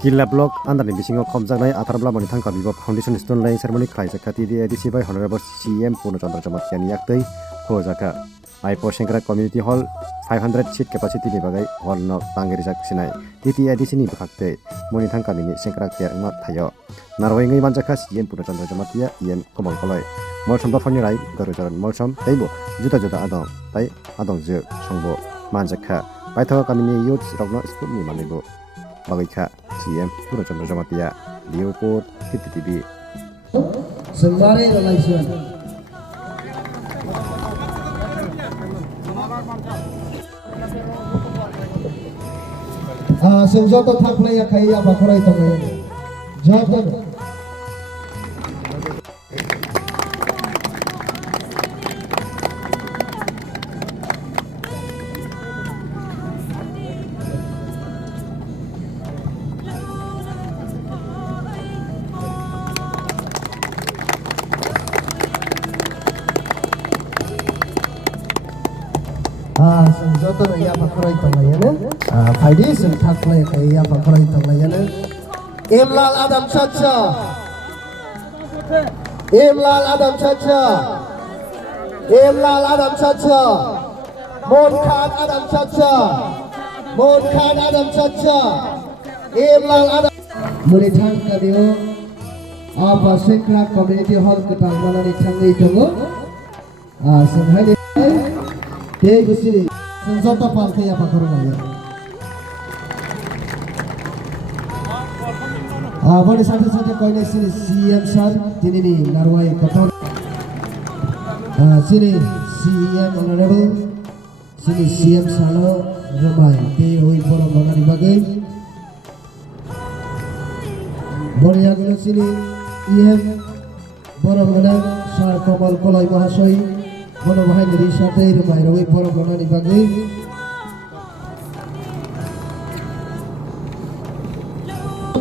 Killa Block andani bisingo khomjaknai atharabla moni thangka bibo foundation stone laying ceremony khlaijak khati di edisi by honorable CM Purno Chandra Chamatkiani yaktei khojaka Aipo Sengkra Community Hall 500 seat capacity ni bagai hall no tanggerijak sinai titi edisi ni bakhakte moni thangka ni Sengkra ter ma thayo narwai ngai manjaka CM Purno Chandra Chamatkia yen komol kolai molsom da phone rai garujaran molsom taibo juta juta adong tai adong je songbo manjaka paithawa kamini youth rokno school ni manibo Bagika CM Purno Chandra Chamatkia Leopold TV Sembari relation Sengjoto thaklaya kaya bakrai tongay Joto Sengjoto ya bakrai tongay Faidi sing thaklaya kaya bakrai tongay Imlal Adam Chacha Imlal Adam Chacha Imlal Adam Chacha Mon Khan Adam Chacha Mon Khan Adam Chacha Imlal Adam Muni thangka dio Apa Sengkra Community Hall ketang manani thangai tongo Senghani Dei gusiri Sengjoto palkaya bakrai Bani saja koine sini CM sir tini ni narwai kotor sini CM honorable sini CM salo ramai te oi poro manani bagai boria gulo sini EM poro manang sar komal kolai mahasoi bono bahai ni sate ramai oi poro manani bagai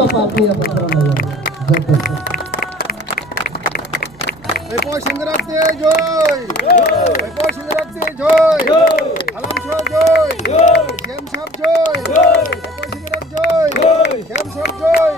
Papi apa kerana jatuh. Epo Singrakti joy, Epo Singrakti joy, Alam Shah joy, Shem Shab joy, Epo Singrak joy, Shem Shab joy.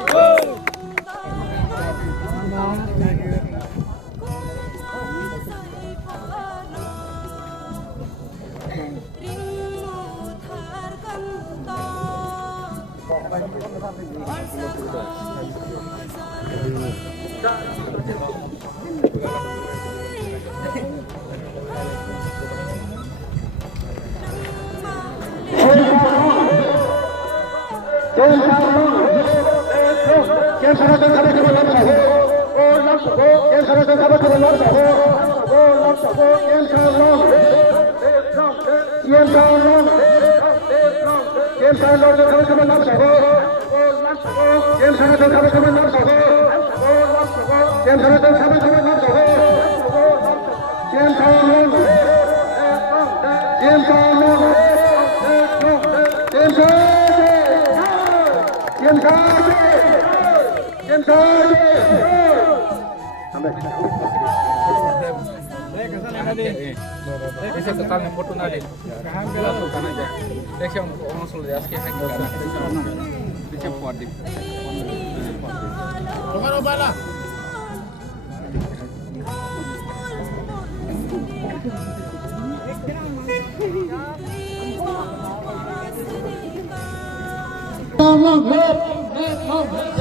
Ese total me foto nade. Langsung kan aja. Deixa orang suruh dia askar hak kan. Deixa buat di. Tomar bala.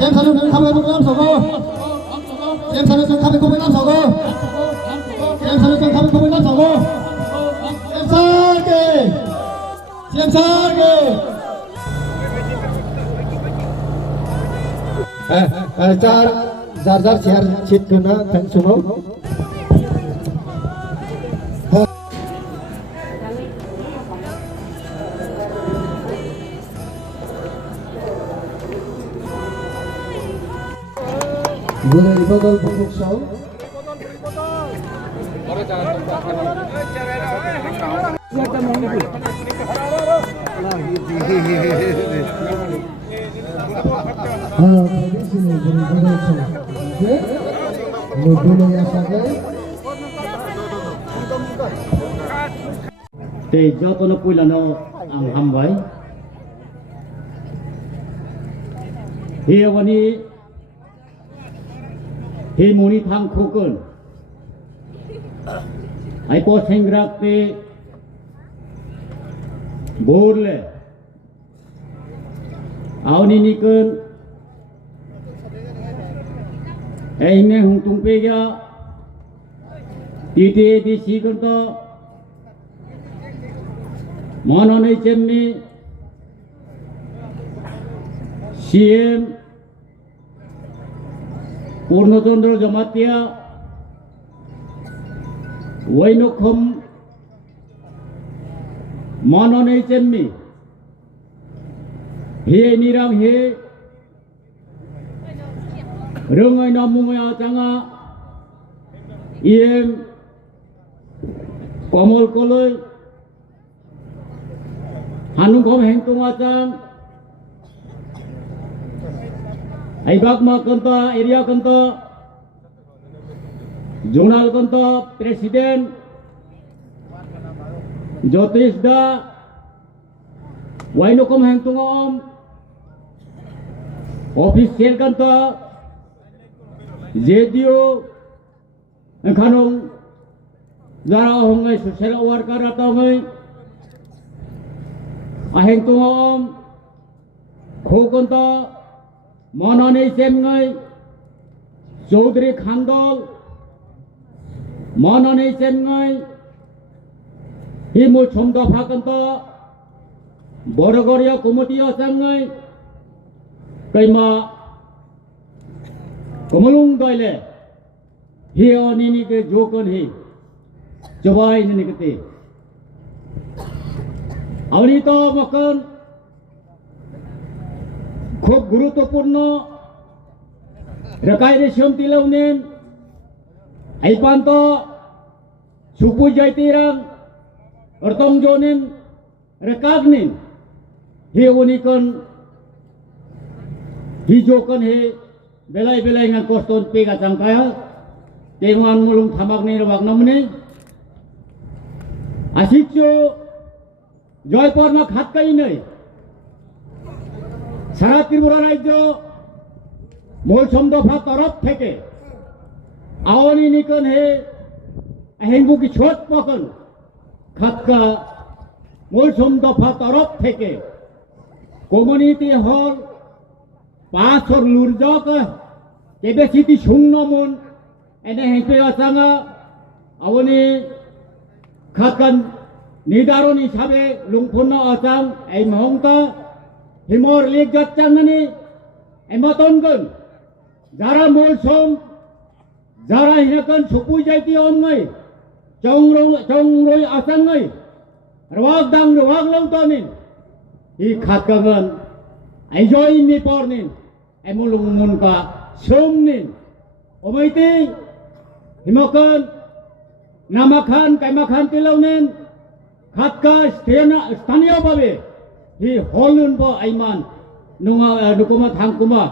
Xem sao được tham gia công tác sổ cô. Xem sao được tham gia công tác sổ cô. Xem sao được tham gia công tác sổ cô. Xem sao kì. Xem sao kì. Jar share sheet kena kan semua. Boleh dibodol bubuk saw. Orang jangan tempatkan. Di sini boleh bodol saw. Okay. Dulu ya saja. Te joto no puila no ang hambay เฮียวันนี้ที่มูลนิธิคู่กันไอ้พอเชงรักเตบูรเลยเอานี่เกินไอ้เนี่ยหงตุงเปียตีดีสีกันต่อมอนในเจมี่CM Purnachandra Jamatia Wainokham Manone Chemmi He Niram He Rungai Namumaya Changa EM Komal Koloi Hanungkom Hengtunga Chang Aibak ma kanta area kanta zonal kanta presiden Jyotish da Wainokham Hengtungom official kanta JDO Khanong Zara hongai social worker atongai Ahengtungom Kho kanta Manane Semngai Chaudhary Khandal Manane Semngai Himul Chomda Phakanta Borogoria Komatiya Semngai Kaima Komalung Doile Hiyo Nini Ke Jokon Hi Jawai Nini Kete Aunito Makan খুব গুরুত্বপূর্ণ রেকাই রেশম তিলৌনেন এই পান্ত সুপুই জাইতিরাং অর্তম জোনেন রেকাগনিন হে উনিকন হি জোকন হে বেলাই বেলাই ngan koston pega changkaya tengan mulung thamakni rawak namne asitjo জয়পর্ণা খাতকাই নাই সারা ত্রিপুরা রাজ্য মৌসুম দফা তরফ থেকে আওয়ানি নিকন হে হেঙ্গু কি ছোট পকন খাতকা মৌসুম দফা তরফ থেকে কমিউনিটি হল 5 লুরজক কেবে সিটি শূন্য মন এনে হেঁপে আসাঙ্গা আওয়ানি খাতকান নির্ধারণ হিসাবে লুংফুন্ন আসাম এই মহংতা Himor lik jatchang nani ematon gun jara molsom jara hinakan supui jaiti omngai chongroi asangai rawag dang rawag lautonin hi khatkangan aijoi ni pornin emulung munka somnin omaiti himakan namakhan kaimakhan tilaunin khatka staniya pabe hi holun bo aiman nunga nukuma thangkuma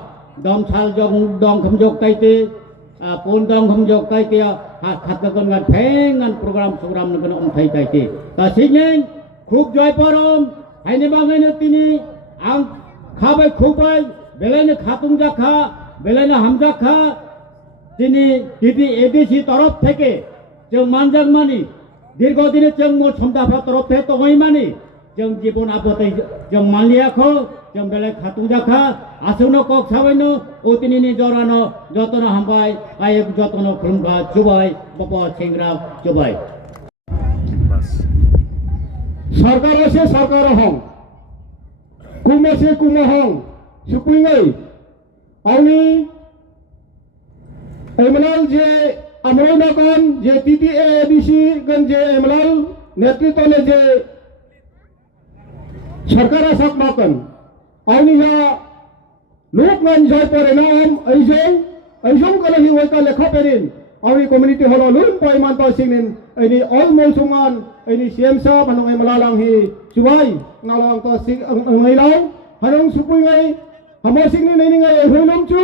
dom sal jong dong khamjok taite pon dong khamjok taite ha khatka kon ngan phengan program ngan om thai taite ta singen khub joy parom haine bangaine tini ang khabai khubai belaine khatung jakha belaine hamjakha tini titi edc তরফ থেকে jeng manjang mani দীর্ঘদিনের jeng mo chomda তরফ থেকে tongoi mani jeng jibon abote jeng malia kho jeng belai khatung jakha asuno kok sabaino otini ni jorano jotono hambai ayek jotono khumba chubai bapa chengra chubai সরকার আছে সরকার Hong কুম আছে কুম Hong সুপুইঙ্গাই আউনি এমলাল যে আমরাইনাগন যে টিটিএবিসি গন যে এমলাল নেতৃত্বলে যে সরকার আসাক মাকন আউনি হা লোকমান জয় পরে নাম এইজং কলে হি ওইকা লেখা পেরিন আউনি কমিউনিটি হল লুন পয়মান পাসিংনিন এইনি অল মৌসুমান এইনি সিএমসা মানুং এমলালাং হি সুবাই নালাং তো Singh ngailaw hanong supuy ngai hamosing ni nai ngai hoilom chu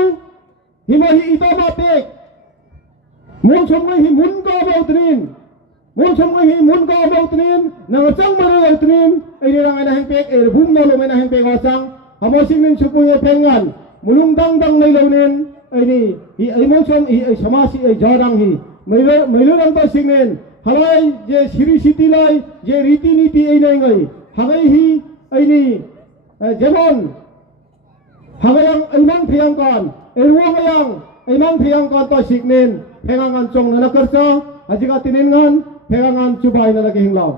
himo hi ito ba pek mun somngai hi mun ka bautnin mun somngai hi mun ka bautnin na chang mara bautnin ei rang ai na heng pek er bum no lo mai na heng pek osang hamosing nin supuy pengan mulung dang dang nei lo nen ai ni hi ai mo chom hi samasi ai jadang hi mailo dang to singen halai je siri siti lai je riti niti ai nei ngai hangai hi ai ni jemon hangayang aimang phiyang kon eruang ayang aimang phiyang kon to siknen phengangan chong na kerja ajiga tinen ngan phengangan chubai na lagi hinglaw